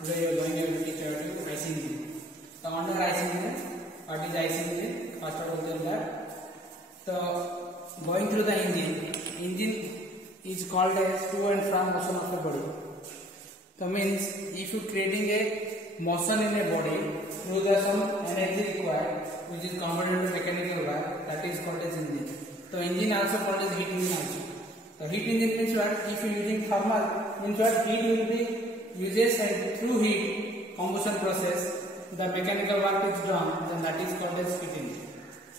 Today you are going to teach about you IC engine. So under IC engine, what is IC engine? First of all, tell that. So going through the engine is called as to and from motion of a body. So means if you creating a motion in a body through the some energy required, which is converted to mechanical work, that is called as engine. So engine also called as heat engine also. So heat engine means what? If you using thermal, means what? Heat will be uses, and through heat combustion process the mechanical work is done, then that is called as heat engine.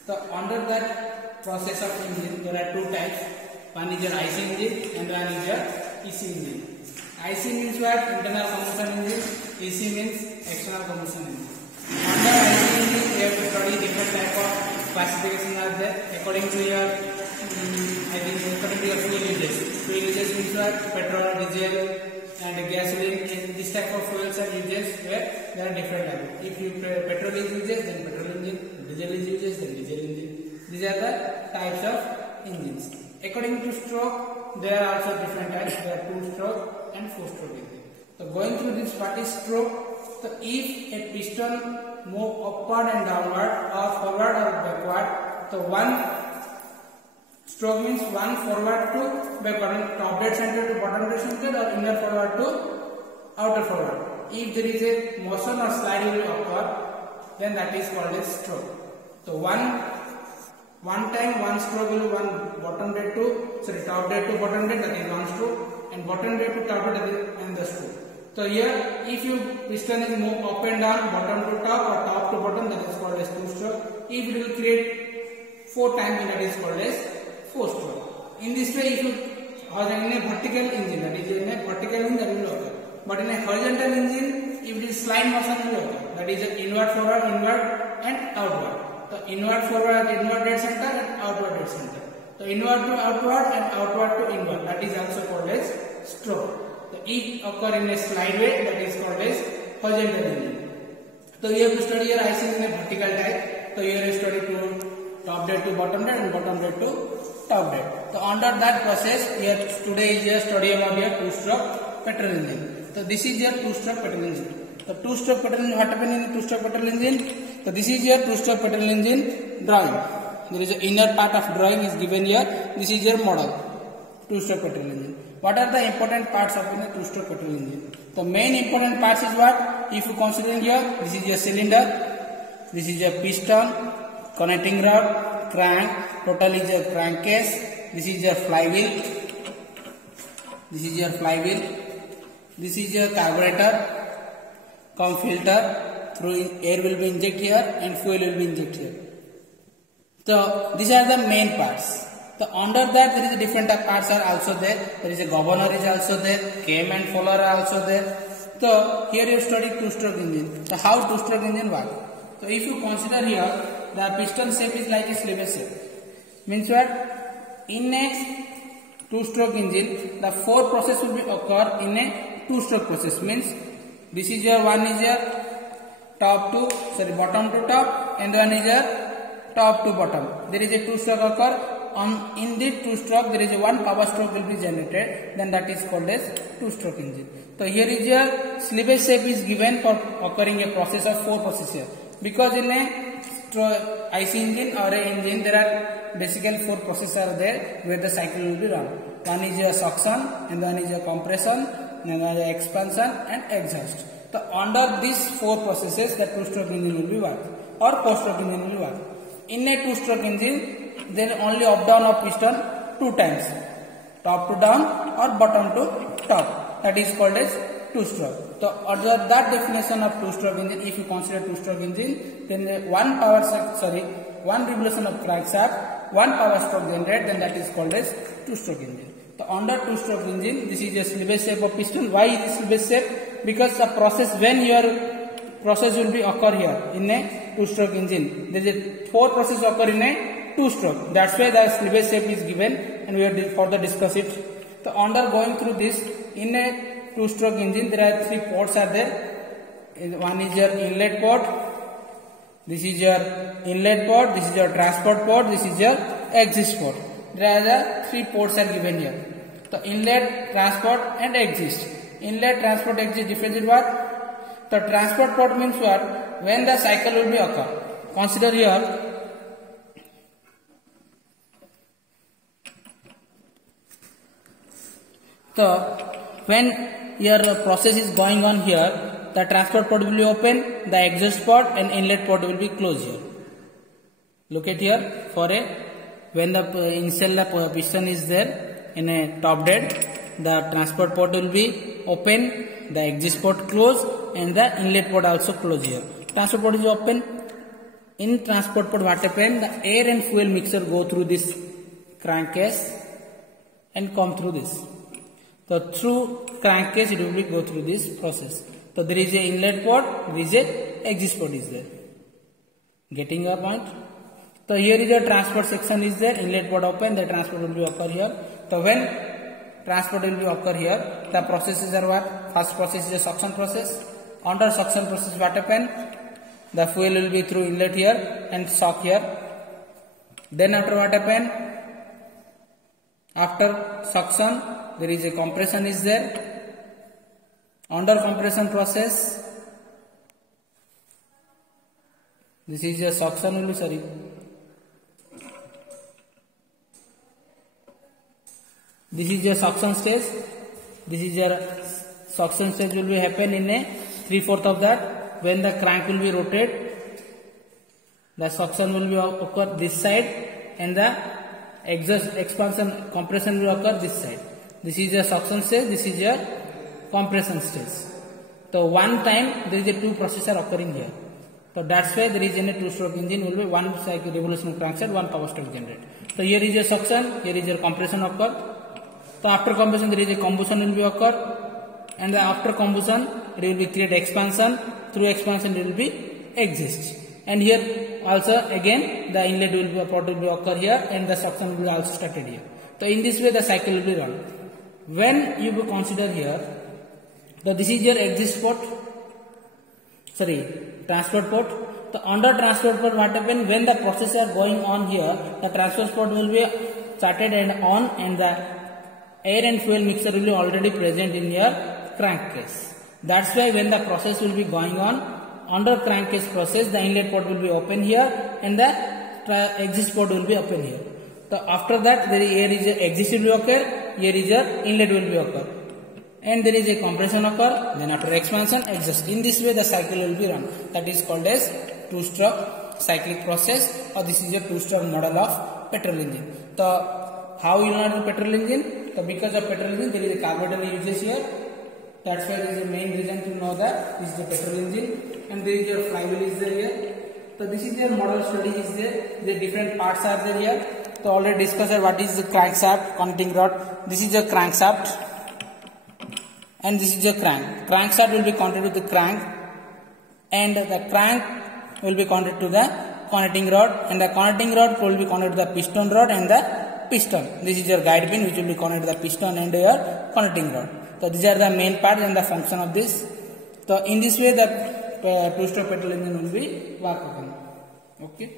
So under that process of engine there are two types. One is your IC engine and one is your EC engine. IC means what? Internal combustion engine. EC means external combustion engine. Under IC engine you have to study different type of classification are there according to your according to your fuel uses. Fuel uses means what? Petrol, diesel and gasoline. And this type of fuels are uses where there are different types. If you petrol is uses, then petrol engine. Diesel is uses, then diesel engine. These are the types of engines. According to stroke, there are also different types. There are 2-stroke and 4-stroke engine. So going through this, what is stroke? So if a piston move upward and downward or forward or backward, so one stroke means one forward to backward, top dead center to bottom dead center, or inner forward to outer forward. If there is a motion or slide will occur, then that is called a stroke. So one time one stroke will one bottom dead to top dead to bottom dead, that is one stroke, and bottom dead to top dead, that is another stroke. So here if you piston is move up and down, bottom to top or top to bottom, that is called as 2-stroke. If it will create 4 times, that is called as 4-stroke. In this way, if you are in a vertical engine, that is in a vertical engine, that will occur. But in a horizontal engine, if it is slide motion will occur, that is inward, forward, inward and outward. So inward, forward, inward dead center and outward dead center. So inward to outward and outward to inward, that is also called as stroke. So if occur in a slide way, that is called as horizontal engine. So you have to study your IC in a vertical type. So you have to study to top dead to bottom dead and bottom dead to top dead. So under that process, here today is your study about your 2-stroke petrol engine. So this is your 2-stroke petrol engine. So 2-stroke petrol engine, what happened in 2-stroke petrol engine? So this is your 2-stroke petrol engine drawing. There is an inner part of drawing is given here. This is your model 2-stroke petrol engine. What are the important parts of a 2-stroke petrol engine? The main important parts is what? If you consider here, this is your cylinder, this is your piston, connecting rod, crank, total is your crankcase, this is your flywheel, this is your flywheel, this is your carburetor, cum filter, through air will be injected here and fuel will be injected here. So these are the main parts. So under that there is a different parts are also there. There is a governor is also there, cam and follower are also there. So here you study 2-stroke engine. So how 2-stroke engine works? So if you consider here, the piston shape is like a sleeve shape. Means what? In a 2-stroke engine, the 4 process will be occur in a 2-stroke process. Means this is your one is your bottom to top, and one is your top to bottom. There is a 2-stroke occur. In this 2-stroke, there is a one power stroke will be generated. Then that is called as 2-stroke engine. So here is your sleeve shape is given for occurring a process of 4 processes here. Because in a IC engine or a engine, there are basically 4 processes are there where the cycle will be run. One is your suction, and one is your compression, and one is your expansion and exhaust. So under these 4 processes, the 2-stroke engine will be work or 4-stroke engine will work. In a 2-stroke engine, then only up down of piston 2 times, top to down or bottom to top. That is called as 2-stroke. So under that definition of 2-stroke engine, if you consider 2-stroke engine, then one revolution of crankshaft, one power stroke generated, then that is called as 2-stroke engine. So under 2-stroke engine, this is a sleeve shape of piston. Why is this sleeve shape? Because the process when your process will be occur here in a 2-stroke engine, there is a 4 process occur in a 2-stroke. That's why the sleeve shape is given, and we will further discuss it. So under going through this, in a 2-stroke engine, there are 3 ports are there. One is your inlet port, this is your inlet port, this is your transport port, this is your exit port. There are the 3 ports are given here. The inlet, transport and exit. Inlet, transport, exit difference is what? The transport port means what? When the cycle will be occur. Consider here. So when your process is going on here, the transport port will be open, the exhaust port and inlet port will be closed here. Look at here, when the initial piston is there in a top dead, the transport port will be open, the exhaust port closed and the inlet port also closed here. Transport port is open. In transport port, what happens? The air and fuel mixture go through this crankcase and come through this. So through crankcase it will be go through this process. So there is a inlet port, there is a exhaust port is there. Getting your point? So here is a transport section is there, inlet port open, the transport will be occur here. So when transport will be occur here, the processes are what? First process is a suction process. Under suction process what happen? The fuel will be through inlet here and suck here. Then after what happen? After suction there is a compression is there. Under compression process, this is a suction will be sorry. This is your suction stage. This is your suction stage will be happen in a 3/4 of that. When the crank will be rotate, the suction will be occur this side and the exhaust expansion compression will occur this side. This is your suction stage. This is your compression stage. So one time there is a two processes occurring here. So that's why there is in a two-stroke engine will be one cycle revolution crankshaft, one power stroke generator. So here is your suction, here is your compression occur. So after compression there is a combustion will be occur, and after combustion it will be create expansion. Through expansion it will be exhaust. And here also again the inlet will be port will be occur here, and the suction will be also started here. So in this way the cycle will be run. When you consider here, so this is your exhaust port, sorry, transport port. So under transport port what happen? When the process are going on here, the transport port will be started and on, and the air and fuel mixture will be already present in your crankcase. That's why when the process will be going on, under crankcase process the inlet port will be open here and the exhaust port will be open here. So after that here is a exhaust will be occur, here is a inlet will be occur, and there is a compression occur, then after expansion exhaust. In this way the cycle will be run. That is called as two-stroke cyclic process, or this is a two-stroke model of petrol engine. So how you know the petrol engine? So because of petrol engine there is a carburetor uses here. That's why there is a main reason to know that this is the petrol engine, and there is your flywheel is there here. So this is your model study is there. The different parts are there here. So already discussed what is the crankshaft, connecting rod. This is the crankshaft, and this is the crank. Crankshaft will be connected to the crank, and the crank will be connected to the connecting rod, and the connecting rod will be connected to the piston rod and the piston. This is your guide pin which will be connected to the piston and your connecting rod. So these are the main parts and the function of this. So in this way the two-stroke petrol engine will be work. Okay.